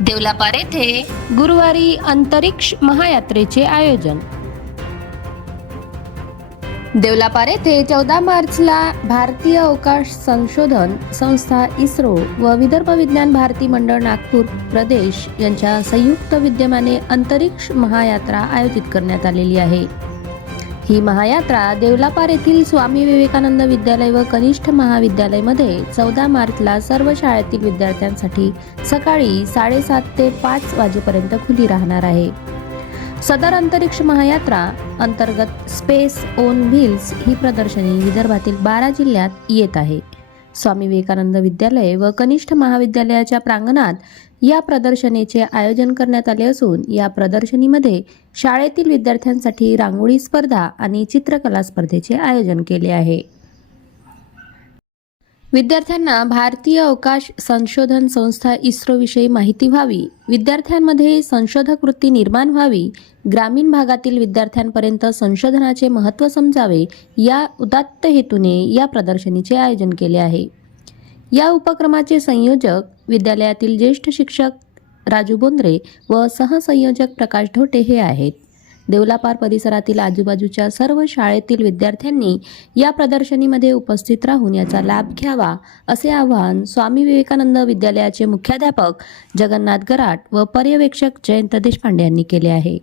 देवलापार येथे गुरुवारी अंतरिक्ष महायात्रेचे आयोजन. देवलापार येथे चौदा मार्चला भारतीय अवकाश संशोधन संस्था इस्रो व विदर्भ विज्ञान भारती मंडळ नागपूर प्रदेश यांच्या संयुक्त विद्यमाने अंतरिक्ष महायात्रा आयोजित करण्यात आलेली आहे. ही महायात्रा देवलापार येथील स्वामी विवेकानंद विद्यालय व कनिष्ठ महाविद्यालयमध्ये चौदा मार्चला सर्व शाळेतील विद्यार्थ्यांसाठी सकाळी साडेसात ते पाच वाजेपर्यंत खुली राहणार आहे. सदर अंतरिक्ष महायात्रा अंतर्गत स्पेस ओन व्हील्स ही प्रदर्शनी विदर्भातील बारा जिल्ह्यात येत आहे. स्वामी विवेकानंद विद्यालय व कनिष्ठ महाविद्यालयाच्या प्रांगणात या प्रदर्शनीचे आयोजन करण्यात आले असून या प्रदर्शनीमध्ये शाळेतील विद्यार्थ्यांसाठी रांगोळी स्पर्धा आणि चित्रकला स्पर्धेचे आयोजन केले आहे. विद्यार्थ्यांना भारतीय अवकाश संशोधन संस्था इस्रोविषयी माहिती व्हावी. विद्यार्थ्यांमध्ये संशोधक वृत्ती निर्माण व्हावी. ग्रामीण भागातील विद्यार्थ्यांपर्यंत संशोधनाचे महत्त्व समजावे या उदात्त हेतूने या प्रदर्शनीचे आयोजन केले आहे. या उपक्रमाचे संयोजक विद्यालयातील ज्येष्ठ शिक्षक राजू बोंद्रे व सहसंयोजक प्रकाश ढोटे हे आहेत. देवलापार परिसरातील आजूबाजूच्या सर्व शाळेतील विद्यार्थ्यांनी या प्रदर्शनीमध्ये उपस्थित राहून याचा लाभ घ्यावा असे आवाहन स्वामी विवेकानंद विद्यालयाचे मुख्याध्यापक जगन्नाथ गराट व पर्यवेक्षक जयंत देशपांडे यांनी केले आहे.